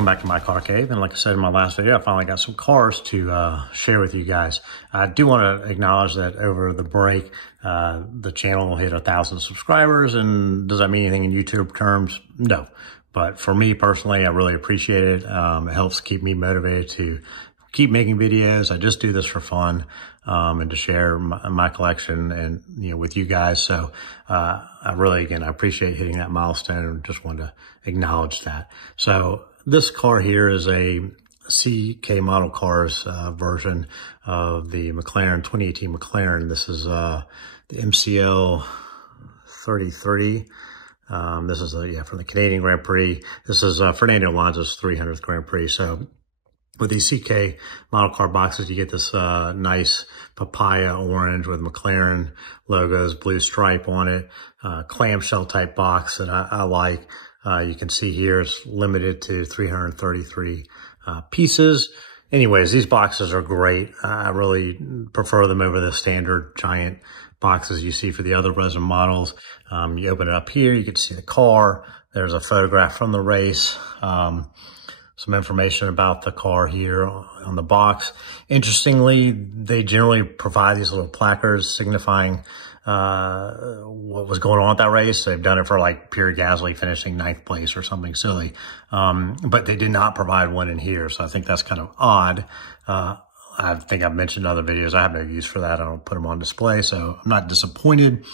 welcome back to my car cave. And like I said in my last video, I finally got some cars to share with you guys. I do want to acknowledge that over the break, the channel will hit 1,000 subscribers. And does that mean anything in YouTube terms? No. But for me personally, I really appreciate it. It helps keep me motivated to keep making videos. I just do this for fun, and to share my collection and, with you guys. So, I really, again, I appreciate hitting that milestone and just wanted to acknowledge that. So this car here is a CK Model Cars, version of the McLaren 2018 McLaren. This is, the MCL33. This is from the Canadian Grand Prix. This is, Fernando Alonso's 300th Grand Prix. So, with these CK model car boxes, you get this nice papaya orange with McLaren logos, blue stripe on it, clamshell type box that I like. You can see here it's limited to 333 pieces. Anyways, these boxes are great. I really prefer them over the standard giant boxes you see for the other resin models. You open it up here, you can see the car. There's a photograph from the race. Some information about the car here on the box. Interestingly, they generally provide these little placards signifying what was going on at that race. They've done it for like Pierre Gasly finishing 9th place or something silly. But they did not provide one in here. So I think that's kind of odd. I think I've mentioned in other videos, I have no use for that. I don't put them on display. So I'm not disappointed.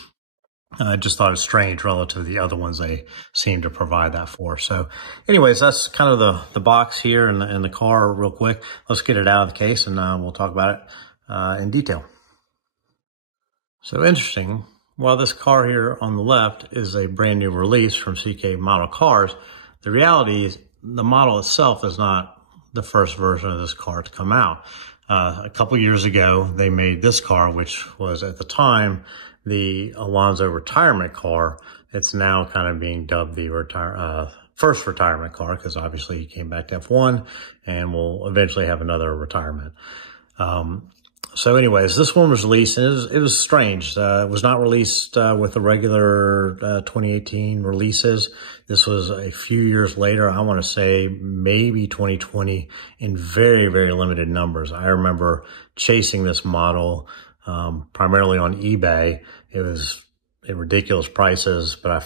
I just thought it was strange relative to the other ones they seem to provide that for. So anyways, that's kind of the box here and the car real quick. Let's get it out of the case and we'll talk about it in detail. So interesting, while this car here on the left is a brand new release from CK Model Cars, the reality is the model itself is not the first version of this car to come out. A couple years ago, they made this car, which was at the time the Alonso retirement car. It's now kind of being dubbed the first retirement car because obviously he came back to F1 and will eventually have another retirement. So anyways, this one was released and it was strange. It was not released with the regular 2018 releases. This was a few years later. I want to say maybe 2020 in very, very limited numbers. I remember chasing this model primarily on eBay. It was at ridiculous prices, but I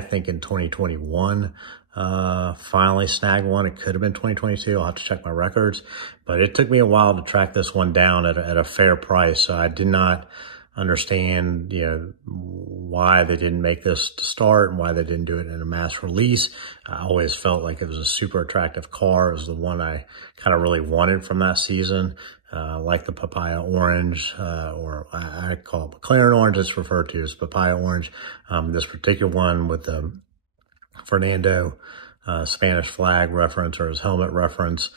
think in 2021, finally snagged one. It could have been 2022. I'll have to check my records, but it took me a while to track this one down at a fair price. So I did not understand, why they didn't make this to start and why they didn't do it in a mass release. I always felt like it was a super attractive car. It was the one I kind of really wanted from that season. Like the papaya orange, or I call it McLaren orange. It's referred to as papaya orange. This particular one with the Fernando Spanish flag reference or his helmet reference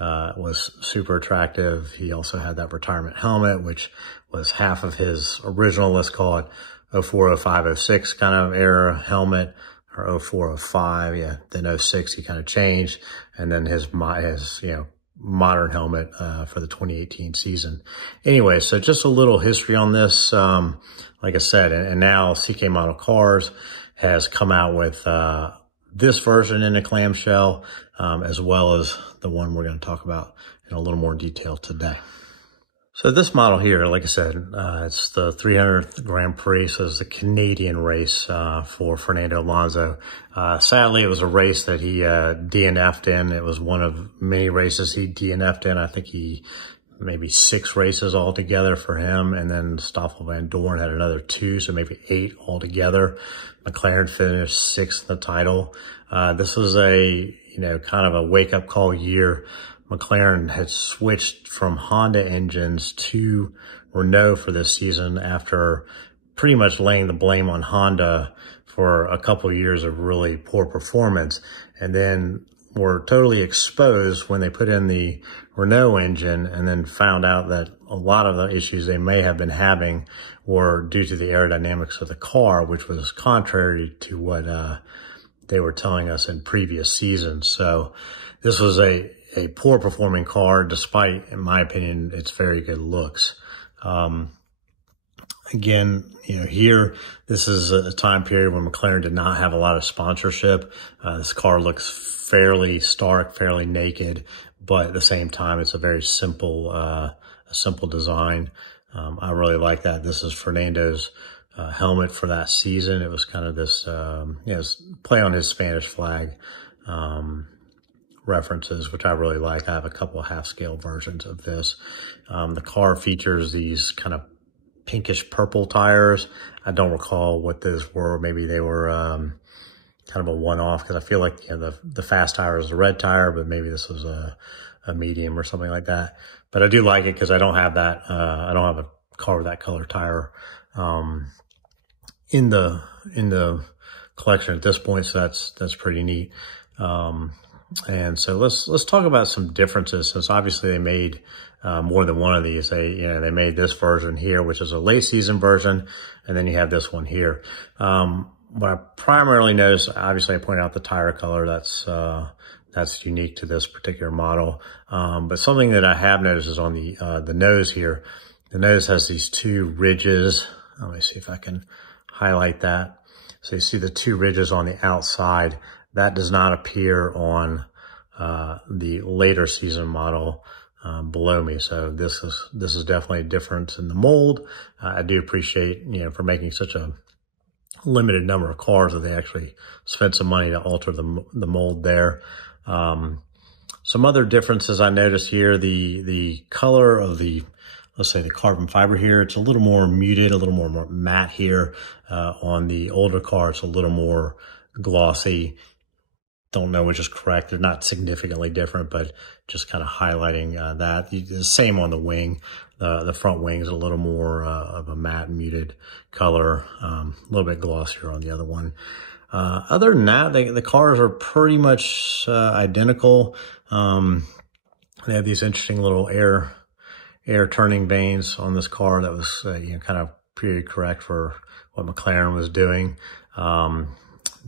was super attractive. He also had that retirement helmet, which was half of his original, let's call it 04, 05, 06 kind of era helmet, or 04, 05. Yeah, then 06 he kind of changed, and then his modern helmet for the 2018 season. Anyway, so just a little history on this. Like I said, and now CK Model Cars has come out with this version in a clamshell, as well as the one we're going to talk about in a little more detail today. So this model here, like I said, it's the 300th Grand Prix, so it's the Canadian race for Fernando Alonso. Sadly, it was a race that he DNF'd in. It was one of many races he DNF'd in. I think maybe 6 races altogether for him, and then Stoffel Van Dorn had another 2, so maybe 8 altogether. McLaren finished 6th in the title. This was a, kind of a wake-up call year. McLaren had switched from Honda engines to Renault for this season after pretty much laying the blame on Honda for a couple of years of really poor performance, and then were totally exposed when they put in the Renault engine and then found out that a lot of the issues they may have been having were due to the aerodynamics of the car, which was contrary to what they were telling us in previous seasons. So this was a poor performing car, despite, in my opinion, its very good looks. Again, you know, here, this is a time period when McLaren did not have a lot of sponsorship. This car looks fairly stark, fairly naked, but at the same time, it's a very simple, simple design. I really like that. This is Fernando's helmet for that season. It was kind of this, you know, play on his Spanish flag references, which I really like. I have a couple of half-scale versions of this. The car features these kind of pinkish purple tires. I don't recall what those were. Maybe they were kind of a one-off, because I feel like, you know, the fast tire is a red tire, but maybe this was a medium or something like that. But I do like it because I don't have that. I don't have a car with that color tire in the collection at this point. So that's pretty neat. And so let's talk about some differences, since obviously they made more than one of these. They made this version here, which is a late season version, and then you have this one here. What I primarily noticed, obviously I pointed out the tire color. That's unique to this particular model. But something that I have noticed is on the nose here. The nose has these two ridges. Let me see if I can highlight that. So you see the two ridges on the outside. That does not appear on the later season model below me. So this is definitely a difference in the mold. I do appreciate, you know, for making such a limited number of cars, that they actually spent some money to alter the mold there. Some other differences I noticed here, the color of let's say the carbon fiber here, it's a little more muted, a little more matte here. On the older car, it's a little more glossy. Don't know which is correct. They're not significantly different, but just kind of highlighting that. The same on the wing. The front wing is a little more of a matte muted color, a little bit glossier on the other one. Other than that, the cars are pretty much identical. They have these interesting little air turning vanes on this car. That was you know, kind of pretty correct for what McLaren was doing.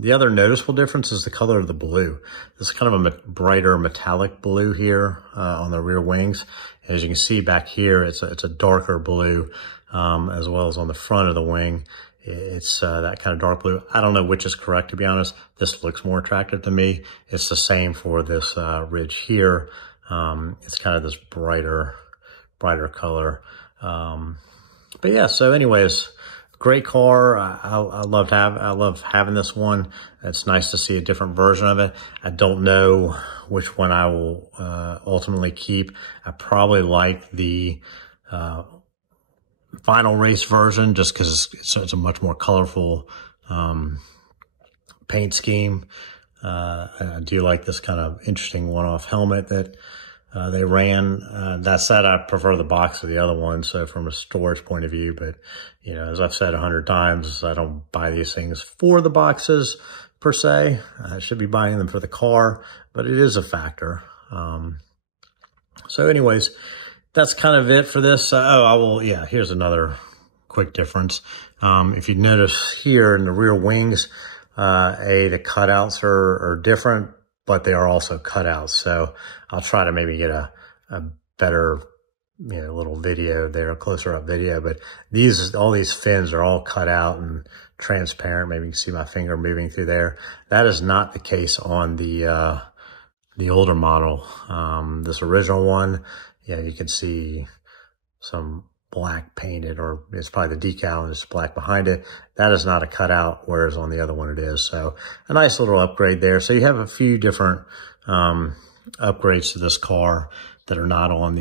The other noticeable difference is the color of the blue. This is kind of a brighter metallic blue here on the rear wings. As you can see back here, it's a darker blue, as well as on the front of the wing. It's that kind of dark blue. I don't know which is correct, to be honest. This looks more attractive to me. It's the same for this ridge here. It's kind of this brighter color. But yeah, so anyways, great car. I love having this one. It's nice to see a different version of it. I don't know which one I will ultimately keep. I probably like the final race version, just because it's a much more colorful paint scheme. I do like this kind of interesting one-off helmet that they ran. That said, I prefer the box to the other one, so from a storage point of view. But, you know, as I've said 100 times, I don't buy these things for the boxes per se. I should be buying them for the car, but it is a factor. So anyways, that's kind of it for this. Here's another quick difference. If you notice here in the rear wings, the cutouts are different, but they are also cutouts. So I'll try to maybe get a better, you know, little video there, a closer up video. But all these fins are all cut out and transparent. Maybe you can see my finger moving through there. That is not the case on the older model. This original one, yeah, you can see some black painted, or it's probably the decal and it's black behind it. That is not a cutout, whereas on the other one it is. So a nice little upgrade there. So you have a few different upgrades to this car that are not on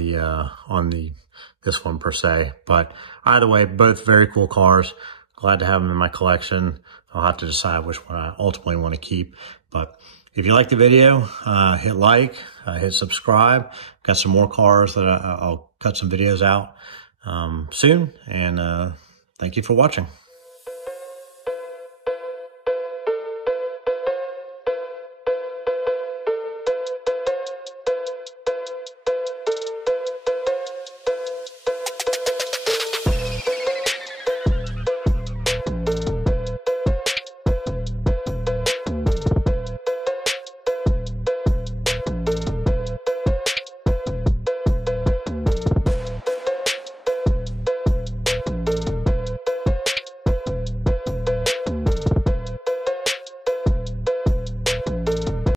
this one per se. But either way, both very cool cars. Glad to have them in my collection. I'll have to decide which one I ultimately want to keep. But if you like the video, hit like, hit subscribe. Got some more cars that I'll cut some videos out soon. And thank you for watching.